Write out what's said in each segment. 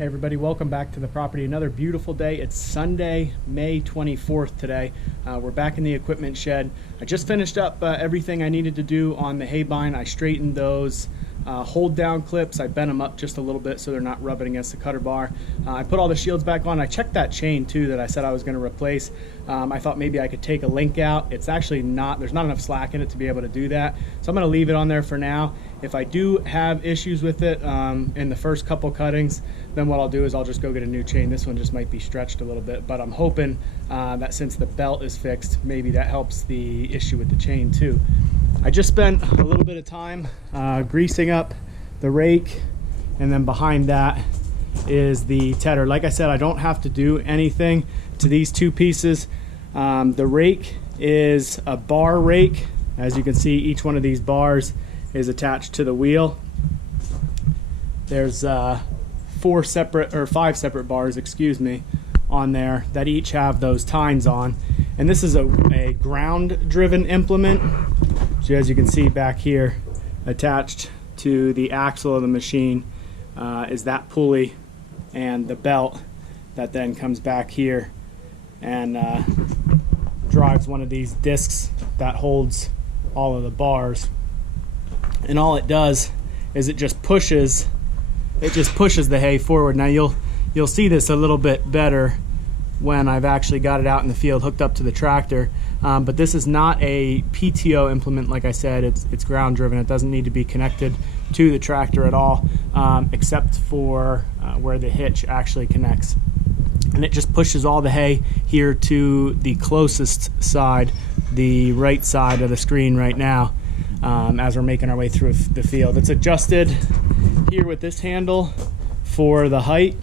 Hey everybody, welcome back to the property. Another beautiful day. It's Sunday, May 24th today. We're back in the equipment shed. I just finished up everything I needed to do on the hay bind. I straightened those hold down clips. I bent them up just a little bit so they're not rubbing against the cutter bar. I put all the shields back on. I checked that chain too that I said I was going to replace. I thought maybe I could take a link out. It's actually not, there's not enough slack in it to be able to do that. So I'm going to leave it on there for now. If I do have issues with it in the first couple cuttings, then what I'll do is I'll just go get a new chain. This one just might be stretched a little bit, but I'm hoping that since the belt is fixed, maybe that helps the issue with the chain too. I just spent a little bit of time greasing up the rake, and then behind that is the tedder. Like I said, I don't have to do anything to these two pieces. The rake is a bar rake. As you can see, each one of these bars is attached to the wheel. There's 5 separate bars, excuse me, on there that each have those tines on. And this is a ground driven implement. So as you can see back here, attached to the axle of the machine is that pulley and the belt that then comes back here and drives one of these discs that holds all of the bars. And all it does is it just pushes the hay forward. Now you'll see this a little bit better when I've actually got it out in the field hooked up to the tractor. But this is not a PTO implement. Like I said, it's ground driven. It doesn't need to be connected to the tractor at all, except for where the hitch actually connects. And it just pushes all the hay here to the closest side, the right side of the screen right now, as we're making our way through the field. It's adjusted here with this handle for the height,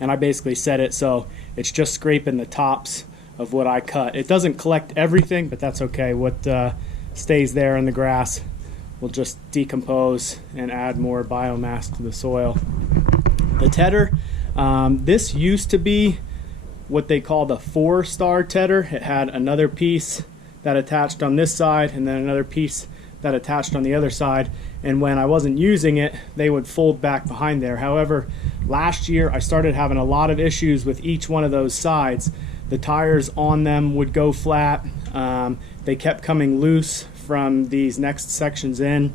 and I basically set it so it's just scraping the tops of what I cut. It doesn't collect everything, but that's okay. What stays there in the grass will just decompose and add more biomass to the soil. The tedder, this used to be what they call the 4-star tedder. It had another piece that attached on this side and then another piece that attached on the other side, and when I wasn't using it, they would fold back behind there. However, last year I started having a lot of issues with each one of those sides. The tires on them would go flat. They kept coming loose from these next sections in,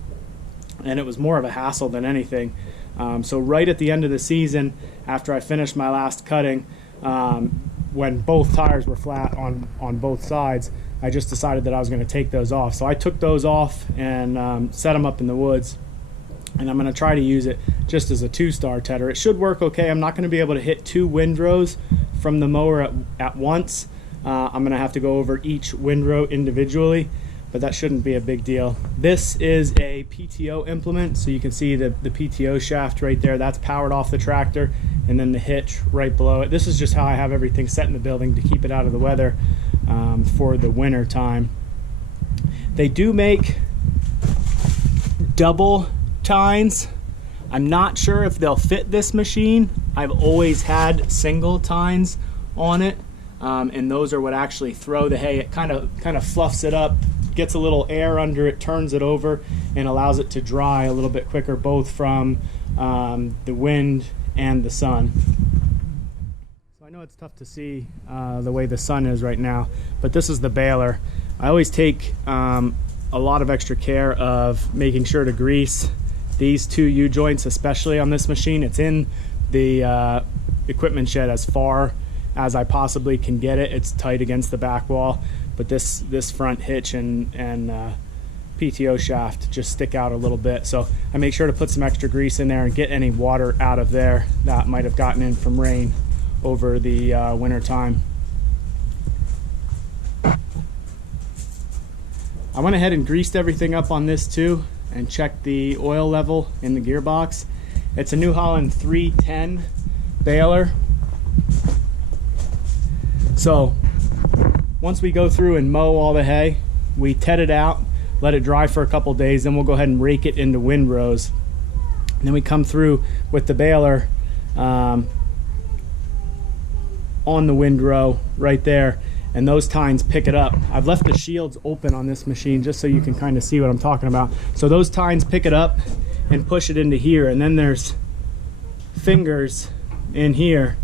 and it was more of a hassle than anything. So right at the end of the season, after I finished my last cutting, when both tires were flat on both sides, I just decided that I was going to take those off. So I took those off and set them up in the woods, and I'm going to try to use it just as a 2-star tedder. It should work okay. I'm not going to be able to hit 2 windrows from the mower at once. I'm going to have to go over each windrow individually, but that shouldn't be a big deal. This is a PTO implement, so you can see the PTO shaft right there. That's powered off the tractor, and then the hitch right below it. This is just how I have everything set in the building to keep it out of the weather for the winter time. They do make double tines. I'm not sure if they'll fit this machine. I've always had single tines on it, and those are what actually throw the hay. It kind of fluffs it up, gets a little air under it, turns it over, and allows it to dry a little bit quicker, both from the wind and the sun. So I know it's tough to see the way the sun is right now, but this is the baler. I always take a lot of extra care of making sure to grease these 2 U-joints, especially on this machine. It's in the equipment shed as far as I possibly can get it. It's tight against the back wall, but this front hitch and PTO shaft just stick out a little bit. So I make sure to put some extra grease in there and get any water out of there that might have gotten in from rain over the winter time. I went ahead and greased everything up on this too and checked the oil level in the gearbox. It's a New Holland 310 baler. So once we go through and mow all the hay, we ted it out, let it dry for a couple days, then we'll go ahead and rake it into windrows. And then we come through with the baler on the windrow right there, and those tines pick it up. I've left the shields open on this machine just so you can kind of see what I'm talking about. So those tines pick it up and push it into here, and then there's fingers in here,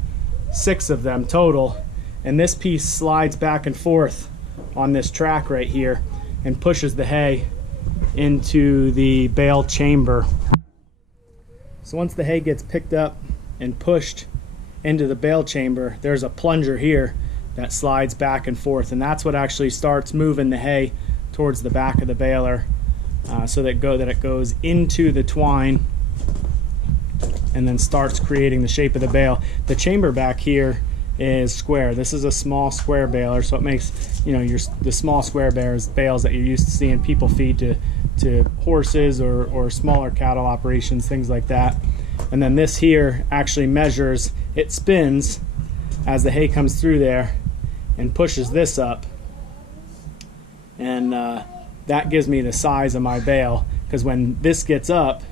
6 of them total, and this piece slides back and forth on this track right here and pushes the hay into the bale chamber. So once the hay gets picked up and pushed into the bale chamber, there's a plunger here that slides back and forth, and that's what actually starts moving the hay towards the back of the baler, so that it goes into the twine and then starts creating the shape of the bale. The chamber back here is square. This is a small square baler, so it makes, you know, the small square bales that you're used to seeing people feed to horses or smaller cattle operations, things like that. And then this here actually measures, it spins as the hay comes through there and pushes this up, and that gives me the size of my bale, because when this gets up,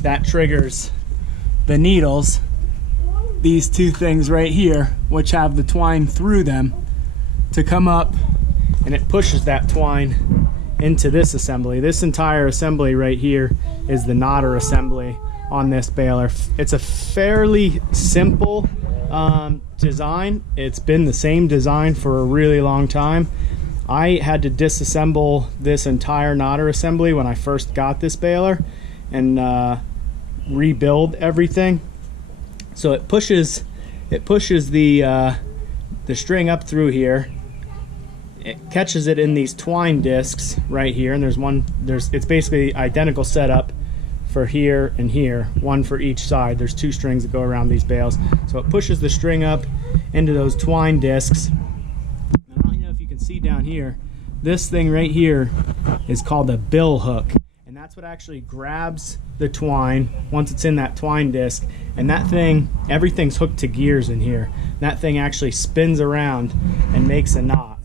that triggers the needles, these 2 things right here, which have the twine through them, to come up, and it pushes that twine into this assembly. This entire assembly right here is the knotter assembly on this baler. It's a fairly simple design. It's been the same design for a really long time. I had to disassemble this entire knotter assembly when I first got this baler and rebuild everything. So it pushes the string up through here. It catches it in these twine discs right here, and it's basically identical setup for here and here, one for each side. There's 2 strings that go around these bales. So it pushes the string up into those twine discs. And I don't know if you can see down here, this thing right here is called a bill hook. And that's what actually grabs the twine once it's in that twine disc. And that thing, everything's hooked to gears in here. That thing actually spins around and makes a knot.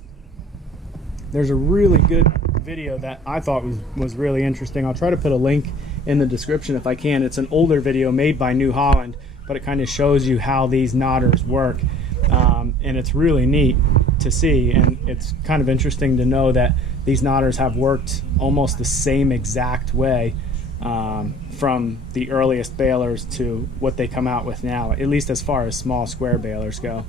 There's a really good video that I thought was really interesting. I'll try to put a link in the description if I can. It's an older video made by New Holland, but it kind of shows you how these knotters work, and it's really neat to see, and it's kind of interesting to know that these knotters have worked almost the same exact way from the earliest balers to what they come out with now, at least as far as small square balers go.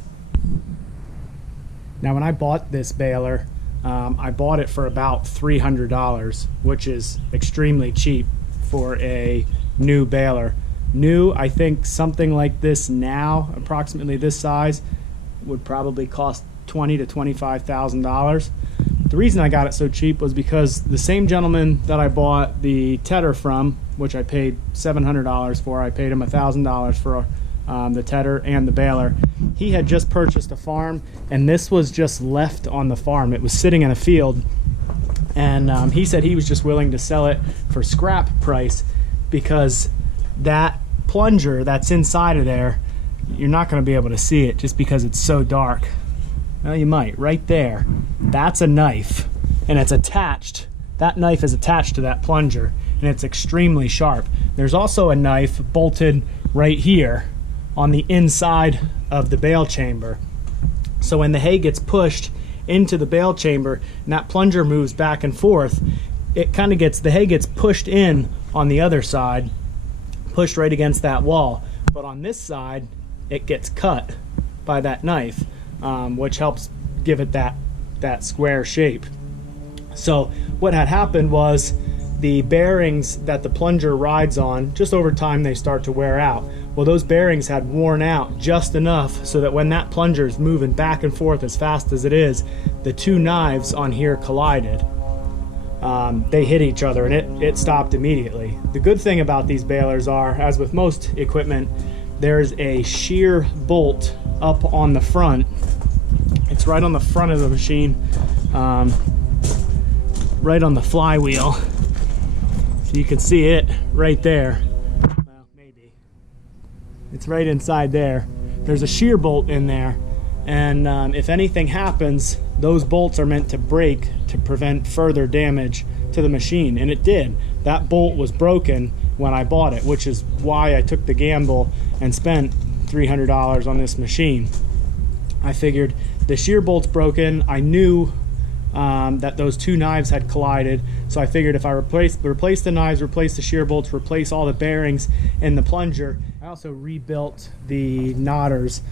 Now when I bought this baler, I bought it for about $300, which is extremely cheap for a new baler. New, I think something like this now, approximately this size, would probably cost $20,000 to $25,000. The reason I got it so cheap was because the same gentleman that I bought the tedder from, which I paid $700 for, I paid him $1,000 for the tedder and the baler. He had just purchased a farm, and this was just left on the farm. It was sitting in a field, and he said he was just willing to sell it for scrap price because that plunger that's inside of there, you're not going to be able to see it just because it's so dark. Well, you might. Right there, that's a knife, and it's attached. That knife is attached to that plunger, and it's extremely sharp. There's also a knife bolted right here on the inside of the bale chamber. So when the hay gets pushed into the bale chamber and that plunger moves back and forth, it kind of gets, the hay gets pushed in on the other side, pushed right against that wall. But on this side, it gets cut by that knife, which helps give it that square shape. So what had happened was the bearings that the plunger rides on, just over time they start to wear out. Well, those bearings had worn out just enough so that when that plunger is moving back and forth as fast as it is, the 2 knives on here collided. They hit each other, and it stopped immediately. The good thing about these balers are, as with most equipment, there's a shear bolt up on the front. It's right on the front of the machine, right on the flywheel. So you can see it right there. Well, maybe. It's right inside there. There's a shear bolt in there, and if anything happens, those bolts are meant to break to prevent further damage to the machine, and it did. That bolt was broken when I bought it, which is why I took the gamble and spent $300 on this machine. I figured the shear bolt's broken. I knew that those 2 knives had collided, So I figured if I replace the knives, replace the shear bolts, replace all the bearings in the plunger. I also rebuilt the knotters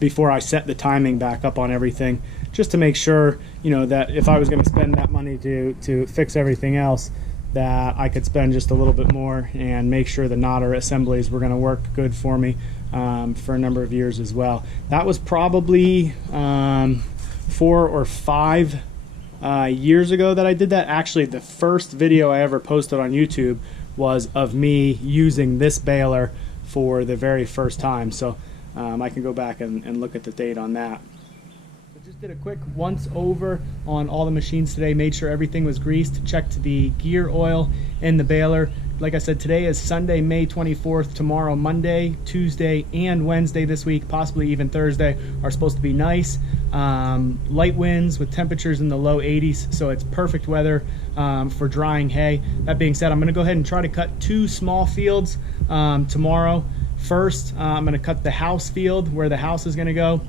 before I set the timing back up on everything, just to make sure, you know, that if I was going to spend that money to fix everything else, that I could spend just a little bit more and make sure the knotter assemblies were going to work good for me for a number of years as well. That was probably 4 or 5 years ago that I did that. Actually, the first video I ever posted on YouTube was of me using this baler for the very first time. So I can go back and look at the date on that. Just did a quick once over on all the machines today, made sure everything was greased, checked the gear oil in the baler. Like I said, today is Sunday, May 24th. Tomorrow, Monday, Tuesday, and Wednesday this week, possibly even Thursday, are supposed to be nice. Light winds with temperatures in the low 80s, so it's perfect weather for drying hay. That being said, I'm going to go ahead and try to cut 2 small fields tomorrow. First, I'm going to cut the house field where the house is going to go,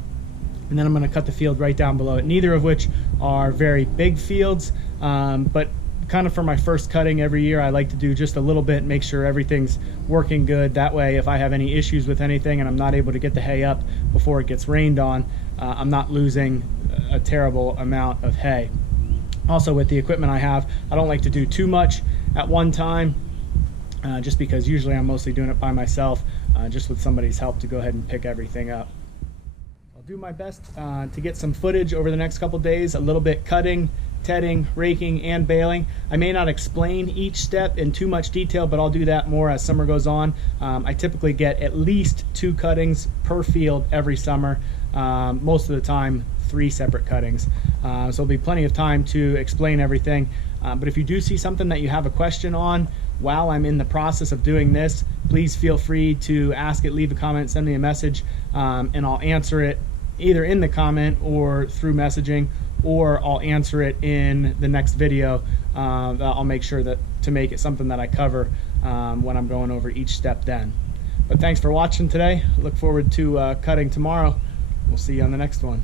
and then I'm going to cut the field right down below it, neither of which are very big fields, but kind of for my first cutting every year, I like to do just a little bit, make sure everything's working good. That way, if I have any issues with anything and I'm not able to get the hay up before it gets rained on, I'm not losing a terrible amount of hay. Also, with the equipment I have, I don't like to do too much at one time, just because usually I'm mostly doing it by myself, just with somebody's help to go ahead and pick everything up. I'll do my best to get some footage over the next couple days, a little bit cutting, tedding, raking, and baling. I may not explain each step in too much detail, but I'll do that more as summer goes on. I typically get at least 2 cuttings per field every summer, most of the time 3 separate cuttings. So there'll be plenty of time to explain everything. But if you do see something that you have a question on while I'm in the process of doing this, please feel free to ask it, leave a comment, send me a message, and I'll answer it either in the comment or through messaging, or I'll answer it in the next video. I'll make sure to make it something that I cover when I'm going over each step then. But thanks for watching today. Look forward to cutting tomorrow. We'll see you on the next one.